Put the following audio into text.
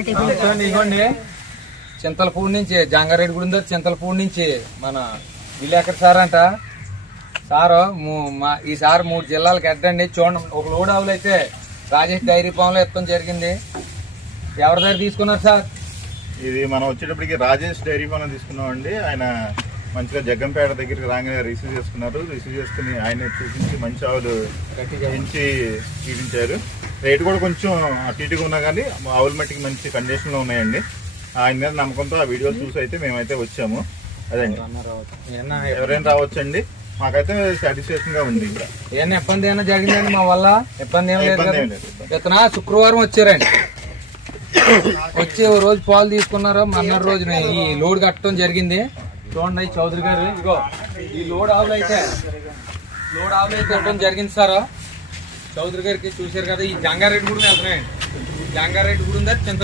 ఇదిగోండి చింతలపూడి నుంచి జంగారెడ్డి గుడి చింతలపూడి నుంచి మన విలేకర్ సార్ అంట సారు ఈ సార్ 3 జిల్లాలకు ఎద్దండి. చూడండి, ఒక లోడ్ ఆవులు అయితే రాజేష్ డైరీ ఫామ్ లో ఎత్తడం జరిగింది. ఎవరి దగ్గర తీసుకున్నారు సార్? ఇది మనం వచ్చేటప్పటికి రాజేష్ డైరీ ఫామ్ తీసుకున్నామండి. ఆయన మంచిగా జగ్గంపేట దగ్గరికి రాగానే రిసీవ్ చేసుకున్నారు. రిసీవ్ చేసుకుని ఆయన చూపించి మంచి ఆవులు పెంచి చూపించారు. రేటు కూడా కొంచెం అటు ఇటుగా ఉన్నా కానీ ఆవుల మట్టికి మంచి కండిషన్లో ఉన్నాయండి. ఆయన మీద నమ్మకంతో ఆ వీడియో చూసి అయితే మేమైతే వచ్చాము. అదండి, ఎవరైనా రావచ్చండి. మాకైతే సాటిస్ఫాక్షన్ గా ఉంది. ఏమన్నా ఇబ్బంది ఏమైనా జరిగిందండి? మా వల్ల ఇబ్బంది ఏం లేదు. ఇతను శుక్రవారం వచ్చారండి. వచ్చి ఓ రోజు పాలు తీసుకున్నారు. మర్నాడు రోజున ఈ లోడ్ కట్టడం జరిగింది. చూడండి చౌదరి గారు, ఇదిగో ఈ లోడ్ ఆవులు అయితే ఇవ్వడం జరిగింది సార్. చౌదరి గారికి చూశారు కదా. ఈ జంగారెడ్డి గూడెం వెళ్తున్నాయండి. జంగారెడ్డి గూడెం చింతల